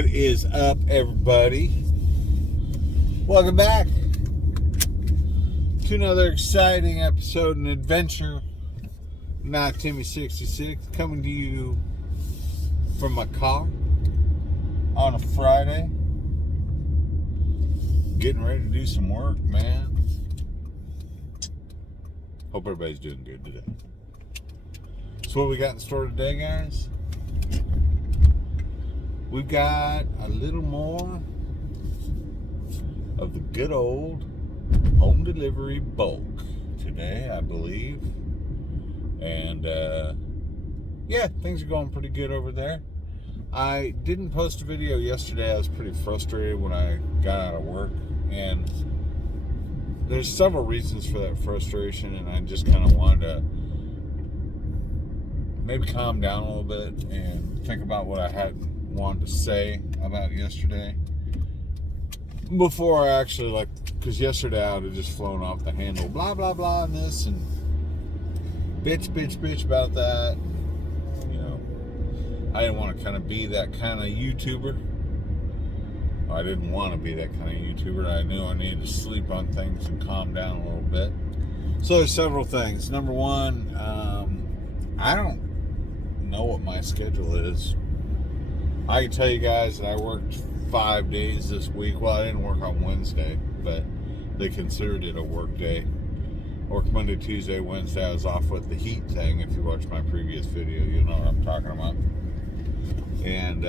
What is up, everybody? Welcome back to another exciting episode and adventure. Not Timmy66, coming to you from my car on a Friday. Getting ready to do some work, man. Hope everybody's doing good today. So what we got in store today, guys? We've got a little more of the good old home delivery bulk today, I believe. And yeah, things are going pretty good over there. I didn't post a video yesterday. I was pretty frustrated when I got out of work, and there's several reasons for that frustration, and I just kind of wanted to maybe calm down a little bit and think about what I had wanted to say about yesterday before I actually, because yesterday I would have just flown off the handle, blah blah blah, and this and bitch about that. You know, I didn't want to kind of be that kind of YouTuber. I didn't want to be that kind of YouTuber. I knew I needed to sleep on things and calm down a little bit. So there's several things. Number one, I don't know what my schedule is. I can tell you guys that I worked 5 days this week. Well, I didn't work on Wednesday, but they considered it a work day. I worked Monday, Tuesday, Wednesday. I was off with the heat thing. If you watch my previous video, you'll know what I'm talking about. And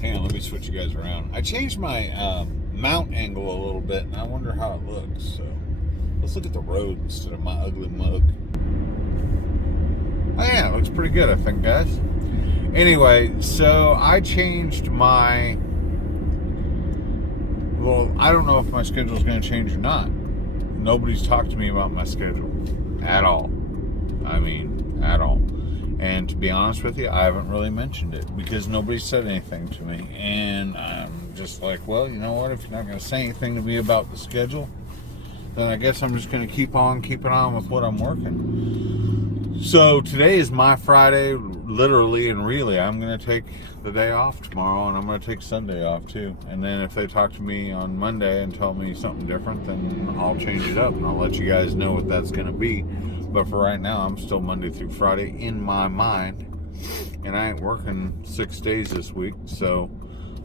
hang on, let me switch you guys around. I changed my mount angle a little bit, and I wonder how it looks. So let's look at the road instead of my ugly mug. Oh yeah, it looks pretty good, I think, guys. Anyway, so I changed my... Well, I don't know if my schedule is going to change or not. Nobody's talked to me about my schedule at all. I mean, at all. And to be honest with you, I haven't really mentioned it because nobody said anything to me. And I'm just like, well, you know what? If you're not going to say anything to me about the schedule, then I guess I'm just going to keep on keeping on with what I'm working. So today is my Friday, literally and really. I'm going to take the day off tomorrow, and I'm going to take Sunday off too. And then if they talk to me on Monday and tell me something different, then I'll change it up and I'll let you guys know what that's going to be. But for right now, I'm still Monday through Friday in my mind, and I ain't working 6 days this week, so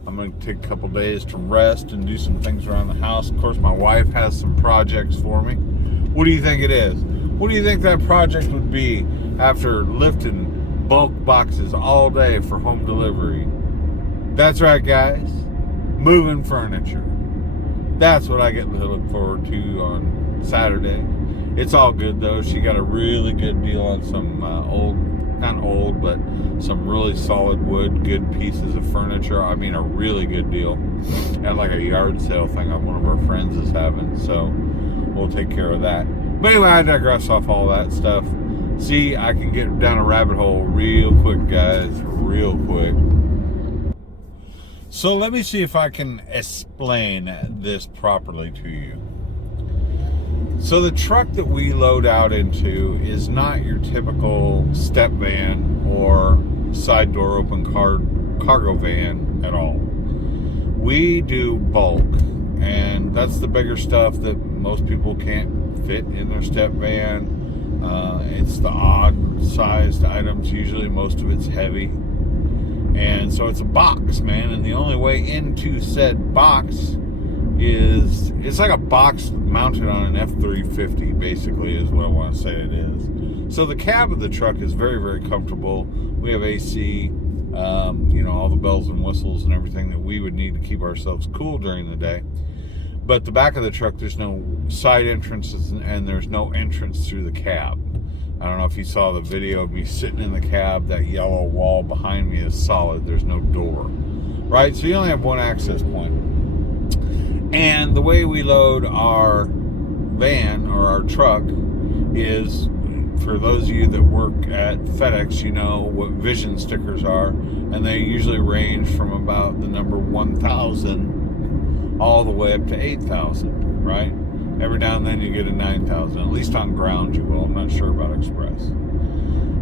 I'm going to take a couple days to rest and do some things around the house. Of course, my wife has some projects for me. What do you think it is? What do you think that project would be after lifting bulk boxes all day for home delivery? That's right, guys. Moving furniture. That's what I get to look forward to on Saturday. It's all good, though. She got a really good deal on some not old, but some really solid wood, good pieces of furniture. I mean, a really good deal. At like a yard sale thing that one of our friends is having. So we'll take care of that. But anyway, I digress off all that stuff. See, I can get down a rabbit hole real quick, guys. Real quick. So let me see if I can explain this properly to you. So the truck that we load out into is not your typical step van or side door open cargo van at all. We do bulk, and that's the bigger stuff that most people can't fit in their step van. It's the odd sized items. Usually most of it's heavy, and so it's a box, man, and the only way into said box is, it's like a box mounted on an F-350, basically, is what I want to say it is. So the cab of the truck is very, very comfortable. We have AC, all the bells and whistles and everything that we would need to keep ourselves cool during the day. But the back of the truck, there's no side entrances, and there's no entrance through the cab. I don't know if you saw the video of me sitting in the cab. That yellow wall behind me is solid. There's no door, right? So you only have one access point. And the way we load our van or our truck is, for those of you that work at FedEx, you know what vision stickers are, and they usually range from about the number 1,000 all the way up to 8,000, right? Every now and then you get a 9,000, at least on ground you will. I'm not sure about express.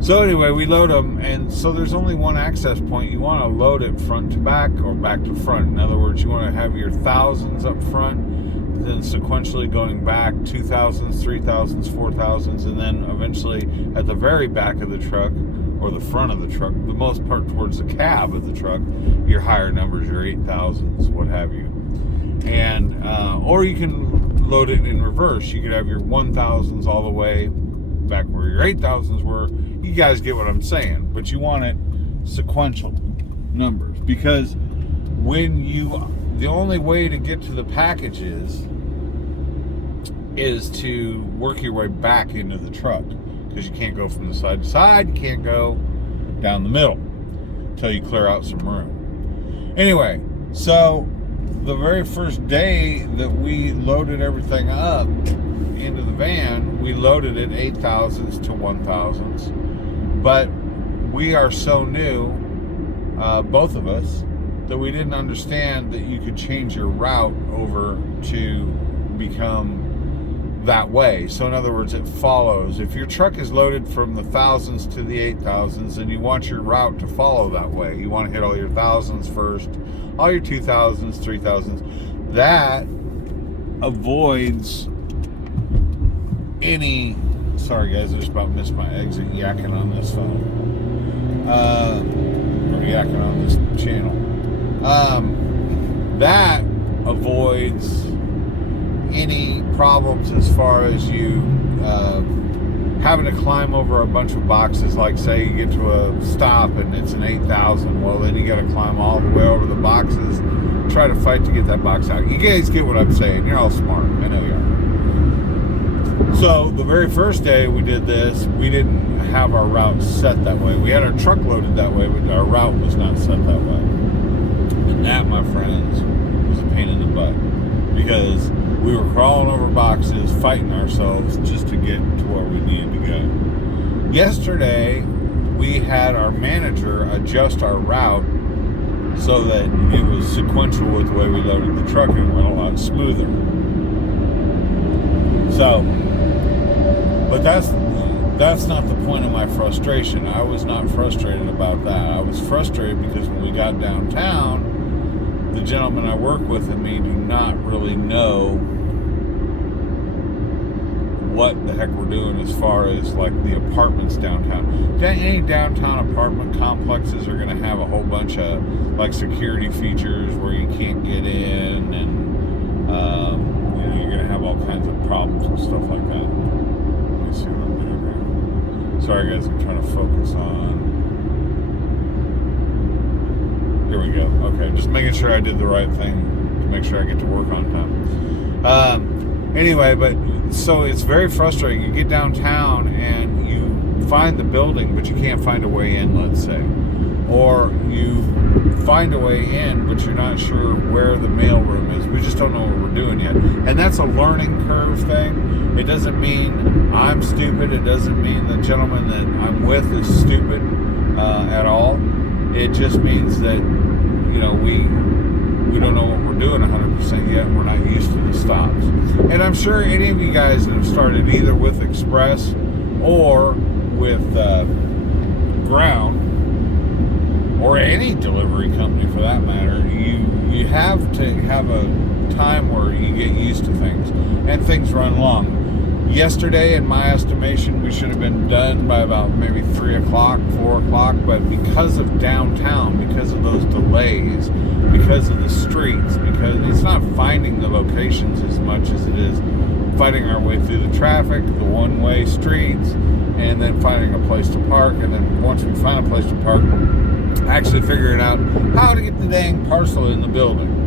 So anyway, we load them, and so there's only one access point. You want to load it front to back or back to front. In other words, you want to have your thousands up front, then sequentially going back 2,000s, 3,000s, 4,000s, and then eventually at the very back of the truck or the front of the truck, the most part towards the cab of the truck, your higher numbers, your 8,000s, what have you. And or you can load it in reverse. You could have your 1,000s all the way back where your 8,000s were. You guys get what I'm saying, but you want it sequential numbers, because the only way to get to the packages is to work your way back into the truck, because you can't go from the side to side, you can't go down the middle until you clear out some room. Anyway, so the very first day that we loaded everything up into the van, we loaded it 8,000s to 1,000s. But we are so new, both of us, that we didn't understand that you could change your route over to become that way. So in other words, it follows. If your truck is loaded from the 1,000s to the 8,000s, and you want your route to follow that way, you want to hit all your 1,000s first, all your 2,000s, 3,000s. That avoids any... Sorry guys, I just about missed my exit yakking on this phone. Or yakking on this channel. That avoids any problems as far as you having to climb over a bunch of boxes. Like say you get to a stop and it's an 8,000. Well, then you got to climb all the way over the boxes, try to fight to get that box out. You guys get what I'm saying. You're all smart. I know you are. So the very first day we did this, we didn't have our route set that way. We had our truck loaded that way, but our route was not set that way. And that, my friends, was a pain in the butt, because we were crawling over boxes, fighting ourselves just to get to where we needed to go. Yesterday, we had our manager adjust our route so that it was sequential with the way we loaded the truck, and it went a lot smoother. So, but that's not the point of my frustration. I was not frustrated about that. I was frustrated because when we got downtown, the gentleman I work with and me do not really know what the heck we're doing as far as like the apartments downtown. Any downtown apartment complexes are going to have a whole bunch of like security features where you can't get in, and you're going to have all kinds of problems and stuff like that. Let me see what I'm doing here. Sorry guys, I'm trying to focus on... Here we go. Okay, just making sure I did the right thing to make sure I get to work on time. Anyway, but so it's very frustrating. You get downtown and you find the building, but you can't find a way in, let's say. Or you find a way in, but you're not sure where the mail room is. We just don't know what we're doing yet. And that's a learning curve thing. It doesn't mean I'm stupid. It doesn't mean the gentleman that I'm with is stupid at all. It just means that, you know, we don't know what we're doing 100% yet. We're not used to the stops. And I'm sure any of you guys that have started either with Express or with Ground, or any delivery company for that matter, you have to have a time where you get used to things, and things run long. Yesterday, in my estimation, we should have been done by about maybe 3 o'clock, 4 o'clock, but because of downtown, because of those delays, because of the streets, because it's not finding the locations as much as it is fighting our way through the traffic, the one-way streets, and then finding a place to park, and then once we find a place to park, actually figuring out how to get the dang parcel in the building.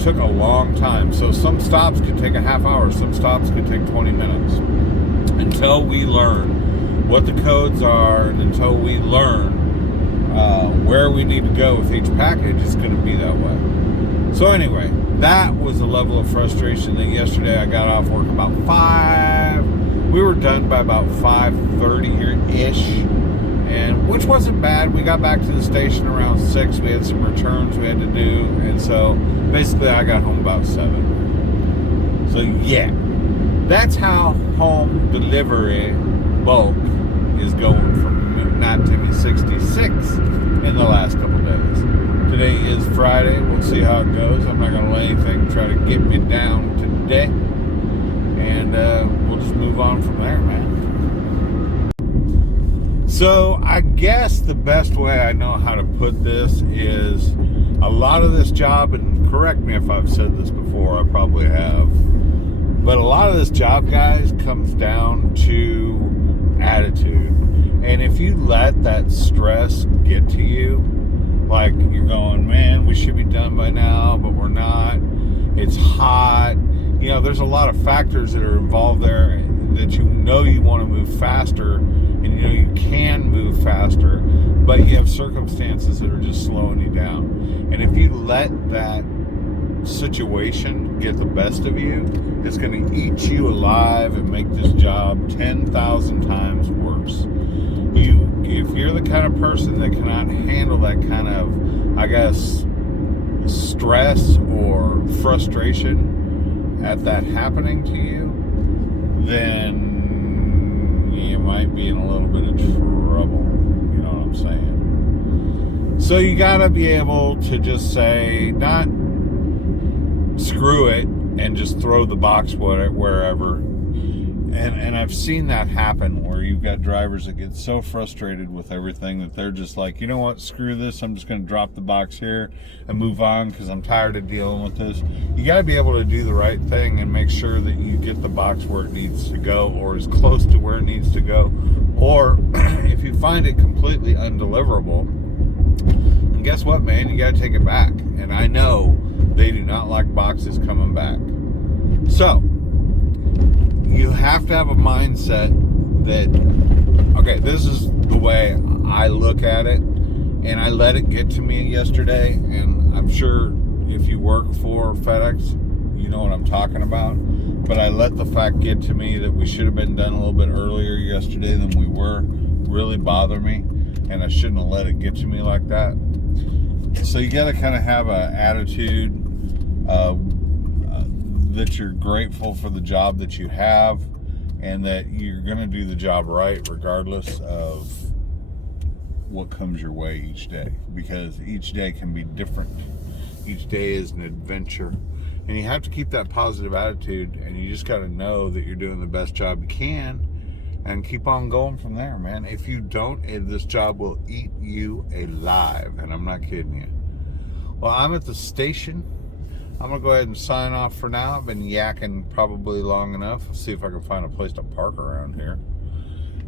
Took a long time. So some stops could take a half hour, some stops could take 20 minutes. Until we learn what the codes are, and until we learn where we need to go with each package, it's going to be that way. So anyway, that was a level of frustration that yesterday I got off work about 5. We were done by about 5:30-ish. And which wasn't bad. We got back to the station around 6. We had some returns we had to do, and so basically I got home about 7. So yeah, that's how home delivery bulk is going from Not Timmy 66 in the last couple days. Today is Friday. We'll see how it goes. I'm not going to let anything try to get me down today. And we'll just move on from there, man. So I guess the best way I know how to put this is a lot of this job, and correct me if I've said this before, I probably have, but a lot of this job, guys, comes down to attitude. And if you let that stress get to you, like you're going, man, we should be done by now, but we're not. It's hot. You know, there's a lot of factors that are involved there that you know you want to move faster, and you know you can move faster, but you have circumstances that are just slowing you down. And if you let that situation get the best of you, it's going to eat you alive and make this job 10,000 times worse. If you're the kind of person that cannot handle that kind of, I guess, stress or frustration at that happening to you, then you might be in a little bit of trouble. You know what I'm saying? So you got to be able to just say, not screw it and just throw the box wherever. And I've seen that happen where you've got drivers that get so frustrated with everything that they're just like, you know what, screw this, I'm just going to drop the box here and move on because I'm tired of dealing with this. You got to be able to do the right thing and make sure that you get the box where it needs to go, or as close to where it needs to go. Or if you find it completely undeliverable, and guess what, man, you got to take it back. And I know they do not like boxes coming back. So you have to have a mindset that, okay, this is the way I look at it, and I let it get to me yesterday, and I'm sure if you work for FedEx, you know what I'm talking about, but I let the fact get to me that we should have been done a little bit earlier yesterday than we were really bother me, and I shouldn't have let it get to me like that. So you got to kind of have an attitude that you're grateful for the job that you have, and that you're going to do the job right regardless of what comes your way each day, because each day can be different. Each day is an adventure, and you have to keep that positive attitude, and you just got to know that you're doing the best job you can and keep on going from there, man. If you don't, this job will eat you alive, and I'm not kidding you. Well, I'm at the station. I'm going to go ahead and sign off for now. I've been yakking probably long enough. Let's see if I can find a place to park around here.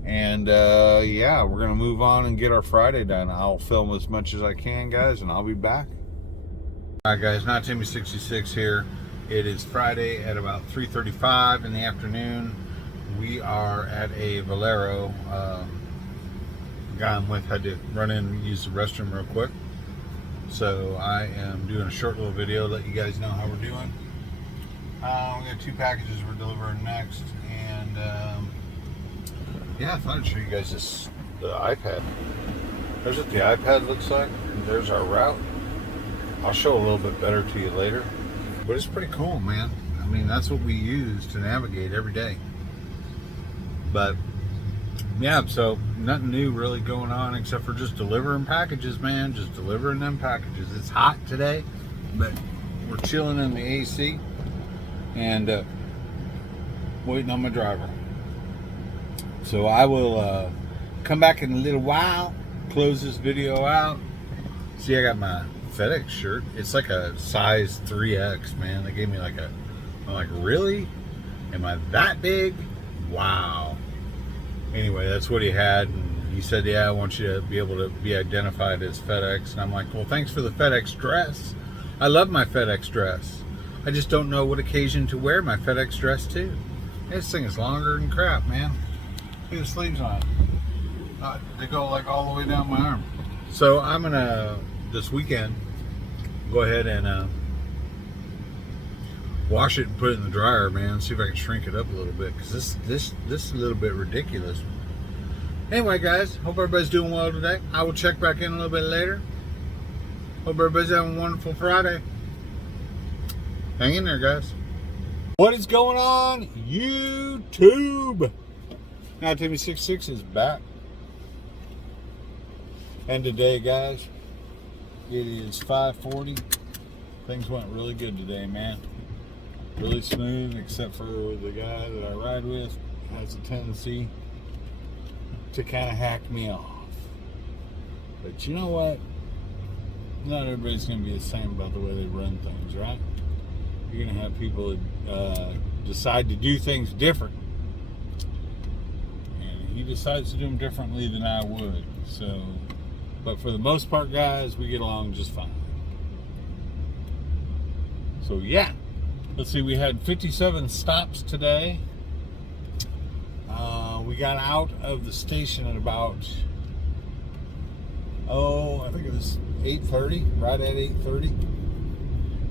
And yeah, we're going to move on and get our Friday done. I'll film as much as I can, guys, and I'll be back. All right, guys, Not Timmy 66 here. It is Friday at about 3:35 in the afternoon. We are at a Valero. The guy I'm with had to run in and use the restroom real quick. So I am doing a short little video to let you guys know how we're doing. We got 2 packages we're delivering next, and yeah, I thought I'd show you guys the iPad. There's what the iPad looks like, and there's our route. I'll show a little bit better to you later, but it's pretty cool, man. I mean, that's what we use to navigate every day. But yeah, so nothing new really going on except for just delivering packages, man. Just delivering them packages. It's hot today, but we're chilling in the AC and waiting on my driver. So I will come back in a little while, close this video out. See, I got my FedEx shirt. It's like a size 3X, man. They gave me like a, I'm like, really? Am I that big? Wow. Anyway, that's what he had, and he said, yeah, I want you to be able to be identified as FedEx. And I'm like, well, thanks for the FedEx dress. I love my FedEx dress. I just don't know what occasion to wear my FedEx dress to. This thing is longer than crap, man. Look at the sleeves on it. They go like all the way down my arm. So I'm gonna, this weekend, go ahead and wash it and put it in the dryer, man. See if I can shrink it up a little bit, because this is a little bit ridiculous. Anyway, guys, hope everybody's doing well today. I will check back in a little bit later. Hope everybody's having a wonderful Friday. Hang in there, guys. What is going on, YouTube? Now, Timmy66 is back. And today, guys, it is 5:40. Things went really good today, man. Really smooth, except for the guy that I ride with has a tendency to kind of hack me off. But you know what? Not everybody's going to be the same about the way they run things, right? You're going to have people that decide to do things different. And he decides to do them differently than I would. So, but for the most part, guys, we get along just fine. So, yeah. Let's see, we had 57 stops today. We got out of the station at about, I think it was 8:30, right at 8:30.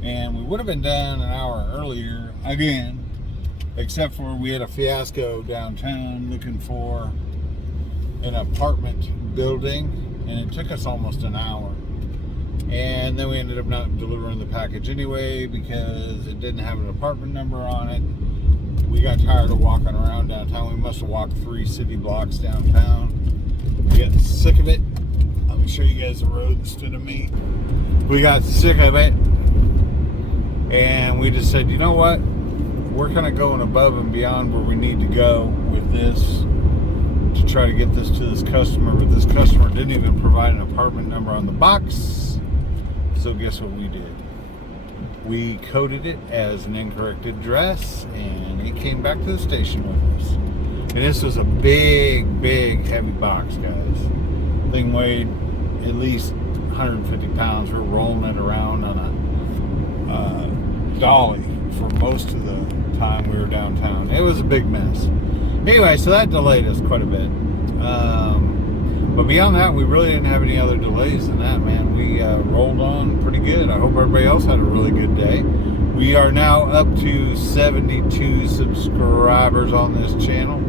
And we would have been done an hour earlier, again, except for we had a fiasco downtown looking for an apartment building, and it took us almost an hour. And then we ended up not delivering the package anyway because it didn't have an apartment number on it. We got tired of walking around downtown. We must have walked 3 city blocks downtown. We got sick of it. Let me show you guys the road instead of me. We got sick of it. And we just said, you know what? We're kind of going above and beyond where we need to go with this to try to get this to this customer. But this customer didn't even provide an apartment number on the box. So guess what we did? We coded it as an incorrect address, and it came back to the station with us. And this was a big, heavy box, guys. Thing weighed at least 150 pounds. We're rolling it around on a dolly for most of the time we were downtown. It was a big mess. Anyway, so that delayed us quite a bit. But beyond that, we really didn't have any other delays than that, man. We rolled on pretty good. I hope everybody else had a really good day. We are now up to 72 subscribers on this channel.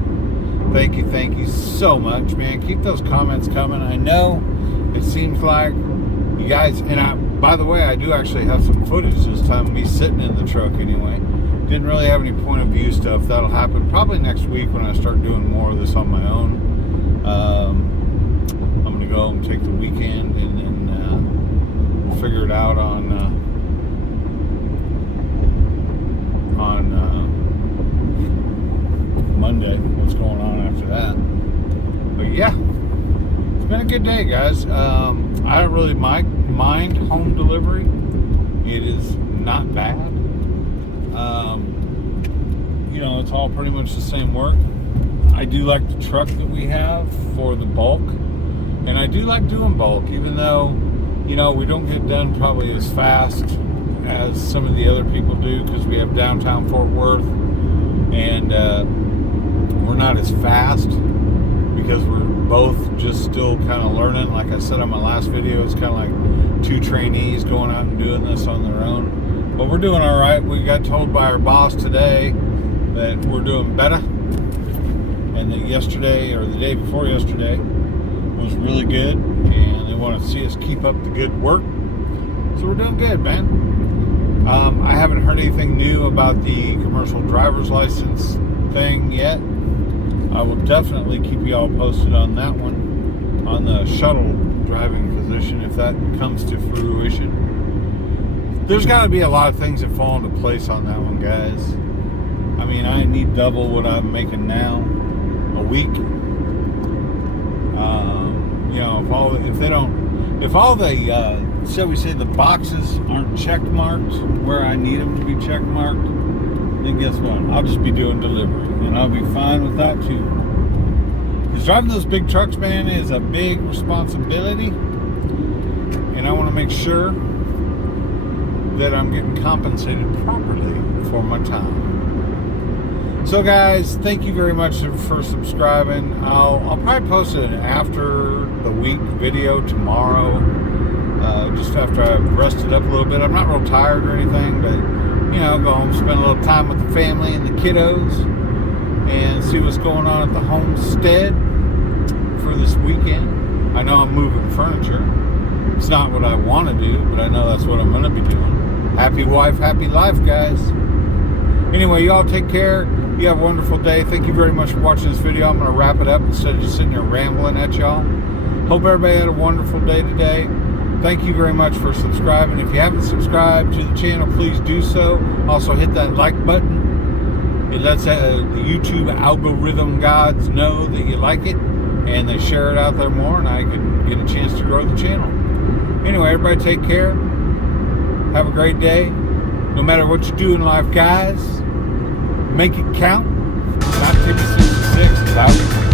Thank you so much, man. Keep those comments coming. I know it seems like you guys, and by the way, I do actually have some footage this time of me sitting in the truck anyway. Didn't really have any point of view stuff. That'll happen probably next week when I start doing more of this on my own. I'm going to go and take the weekend, and then we'll figure it out on Monday, what's going on after that. But yeah, it's been a good day, guys. I don't really mind home delivery. It is not bad. You know, it's all pretty much the same work. I do like the truck that we have for the bulk, and I do like doing bulk, even though, you know, we don't get done probably as fast as some of the other people do because we have downtown Fort Worth, and we're not as fast because we're both just still kind of learning. Like I said on my last video, it's kind of like 2 trainees going out and doing this on their own. But we're doing all right. We got told by our boss today that we're doing better, and that yesterday or the day before yesterday was really good, and they want to see us keep up the good work. So we're doing good, man. I haven't heard anything new about the commercial driver's license thing yet. I will definitely keep you all posted on that one, on the shuttle driving position, if that comes to fruition. There's got to be a lot of things that fall into place on that one, guys. I mean, I need double what I'm making now a week. You know, if all the shall we say the boxes aren't check marked where I need them to be check marked, then guess what? I'll just be doing delivery, and I'll be fine with that too. Because driving those big trucks, man, is a big responsibility, and I want to make sure that I'm getting compensated properly for my time. So guys, thank you very much for subscribing. I'll probably post an after the week video tomorrow, just after I've rested up a little bit. I'm not real tired or anything, but you know, go home, spend a little time with the family and the kiddos, and see what's going on at the homestead for this weekend. I know I'm moving furniture. It's not what I want to do, but I know that's what I'm going to be doing. Happy wife, happy life, guys. Anyway, y'all take care. You have a wonderful day. Thank you very much for watching this video. I'm going to wrap it up instead of just sitting there rambling at y'all. Hope everybody had a wonderful day today. Thank you very much for subscribing. If you haven't subscribed to the channel, please do so. Also hit that like button. It lets the YouTube algorithm gods know that you like it, and they share it out there more, and I can get a chance to grow the channel. Anyway, everybody take care. Have a great day. No matter what you do in life, guys, make it count. Not 56, 'cause I